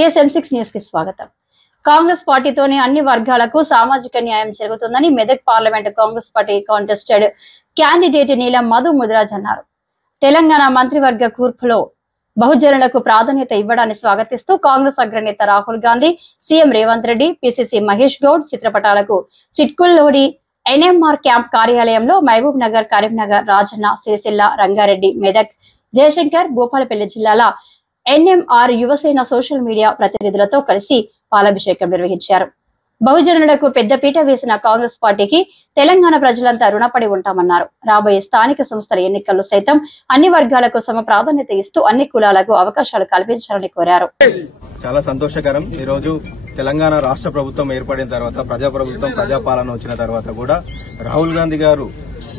TSM6 news కి స్వాగతం. కాంగ్రెస్ పార్టీతోనే అన్ని వర్గాలకు సామాజిక న్యాయం జరుగుతుందని Medak parliament Congress party contested candidate నీలం మధు ముదిరాజ్ అన్నారు. తెలంగాణ మంత్రివర్గ కూర్పులో బహుజనులకు ప్రాధాన్యత ఇవ్వడాన్ని స్వాగతిస్తూ కాంగ్రెస్ అగ్రనేత రాహుల్ గాంధీ, సీఎం రేవంత్ రెడ్డి, పిసిసి మహేష్ గౌడ్ చిత్రపటాలకు చిట్కుల్లోని NMR క్యాంప్ కార్యాలయంలో మహబూబ్ నగర్, కరీంనగర్, రాజన్న, సిరిసిల్ల, రంగారెడ్డి, మెదక్, జయశంకర్, భూపాలపల్లి జిల్లాల NMR యువసేన సోషల్ మీడియా ప్రతినిధులతో కలిసి పాలాభిషేకం నిర్వహించారు. బహుజనులకు పెద్దపీట వేసిన కాంగ్రెస్ పార్టీకి తెలంగాణ ప్రజలంతా రుణపడి ఉంటామన్నారు. రాబోయే స్థానిక సంస్థల ఎన్నికల్లో సైతం అన్ని వర్గాలకు సమ ప్రాధాన్యత ఇస్తూ అన్ని కులాలకు అవకాశాలు కల్పించాలని కోరారు. చాలా సంతోషకరం. ఈ రోజు తెలంగాణ రాష్ట్ర ప్రభుత్వం ఏర్పడిన తర్వాత, ప్రజాప్రభుత్వం, ప్రజాపాలన వచ్చిన తర్వాత కూడా రాహుల్ గాంధీ గారు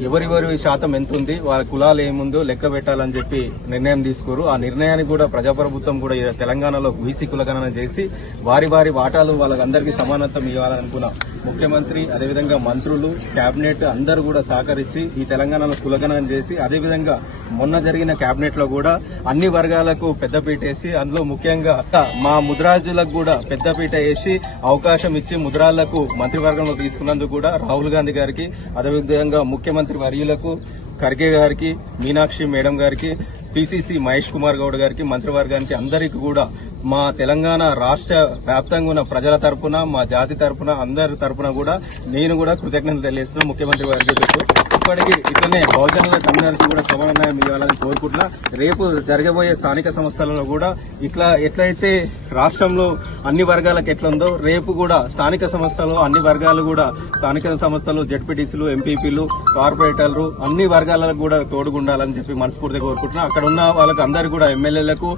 ఎవరి శాతం ఎంత ఉంది, వాళ్ళ కులాలు ఏముందో లెక్క పెట్టాలని చెప్పి నిర్ణయం తీసుకోరు. ఆ నిర్ణయాన్ని కూడా ప్రజాప్రభుత్వం కూడా తెలంగాణలో బీసీ కులగణన చేసి వారి వాటాలు వాళ్ళందరికీ సమానత్వం ఇవ్వాలనుకున్న ముఖ్యమంత్రి, అదేవిధంగా మంత్రులు, కేబినెట్ అందరూ కూడా సహకరించి ఈ తెలంగాణలో కులగణన చేసి, అదేవిధంగా మొన్న జరిగిన కేబినెట్ లో కూడా అన్ని వర్గాలకు పెద్దపీట వేసి, అందులో ముఖ్యంగా మా ముద్రాజులకు కూడా పెద్దపీట వేసి అవకాశం ఇచ్చి ముద్రాళ్లకు మంత్రివర్గంలో తీసుకున్నందుకు కూడా రాహుల్ గాంధీ గారికి, అదేవిధంగా ముఖ్యమంత్రి వర్యులకు, ఖర్గే గారికి, మీనాక్షి మేడం గారికి, పిసిసి మహేష్ కుమార్ గౌడ్ గారికి, మంత్రివర్గానికి అందరికీ కూడా మా తెలంగాణ రాష్ట్ర వ్యాప్తంగా ఉన్న ప్రజల తరపున, మా జాతి తరపున, అందరి తరపున కూడా నేను కూడా కృతజ్ఞతలు తెలియజేస్తున్నాను. ముఖ్యమంత్రి గారికి ఇప్పటికీ ఇట్లనే బహుజనులకు అందరికీ కూడా సమన్వయం ఇవ్వాలని కోరుకుంటున్నా. రేపు జరగబోయే స్థానిక సంస్థలలో కూడా ఎట్లయితే రాష్ట్రంలో అన్ని వర్గాలకు ఎట్లుందో రేపు కూడా స్థానిక సంస్థలు అన్ని వర్గాలు కూడా, స్థానిక సంస్థలు, జెడ్పీటీసీలు, ఎంపీపీలు, కార్పొరేటర్లు అన్ని వర్గాలకు కూడా తోడుగుండాలని చెప్పి మనస్ఫూర్తిగా కోరుకుంటున్నా. అక్కడ ఉన్న వాళ్ళకి అందరు కూడా ఎమ్మెల్యేలకు,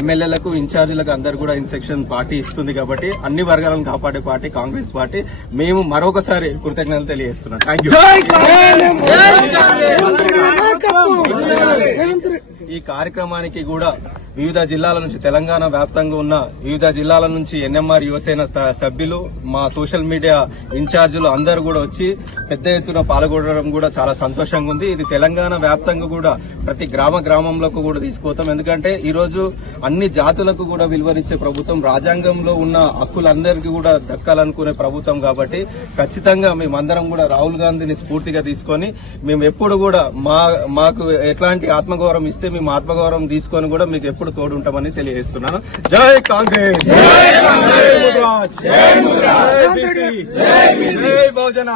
ఎమ్మెల్యేలకు, ఇన్ఛార్జీలకు అందరు కూడా ఇన్సెక్షన్ పార్టీ ఇస్తుంది కాబట్టి అన్ని వర్గాలను కాపాడే పార్టీ కాంగ్రెస్ పార్టీ. మేము మరొకసారి కృతజ్ఞతలు తెలియజేస్తున్నాం. Thank you. ఈ కార్యక్రమానికి కూడా వివిధ జిల్లాల నుంచి, తెలంగాణ వ్యాప్తంగా ఉన్న వివిధ జిల్లాల నుంచి NMR యువసేన సభ్యులు, మా సోషల్ మీడియా ఇన్ఛార్జీలు అందరూ కూడా వచ్చి పెద్ద ఎత్తున పాల్గొనడం కూడా చాలా సంతోషంగా ఉంది. ఇది తెలంగాణ వ్యాప్తంగా కూడా ప్రతి గ్రామంలో కూడా తీసుకుపోతాం. ఎందుకంటే ఈ రోజు అన్ని జాతులకు కూడా విలువనిచ్చే ప్రభుత్వం, రాజ్యాంగంలో ఉన్న హక్కులందరికీ కూడా దక్కాలనుకునే ప్రభుత్వం కాబట్టి ఖచ్చితంగా మేమందరం కూడా రాహుల్ గాంధీని స్ఫూర్తిగా తీసుకొని మేము ఎప్పుడు కూడా మాకు ఎట్లాంటి ఆత్మగౌరవం ఇస్తే మేము ఆత్మగౌరవం తీసుకొని కూడా మీకు ఎప్పుడు తోడు ఉంటామని తెలియజేస్తున్నాను. జై కాంగ్రెస్, జై బహుజన,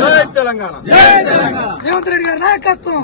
జై తెలంగాణ. రేవంత్ రెడ్డి గారి నాయకత్వం.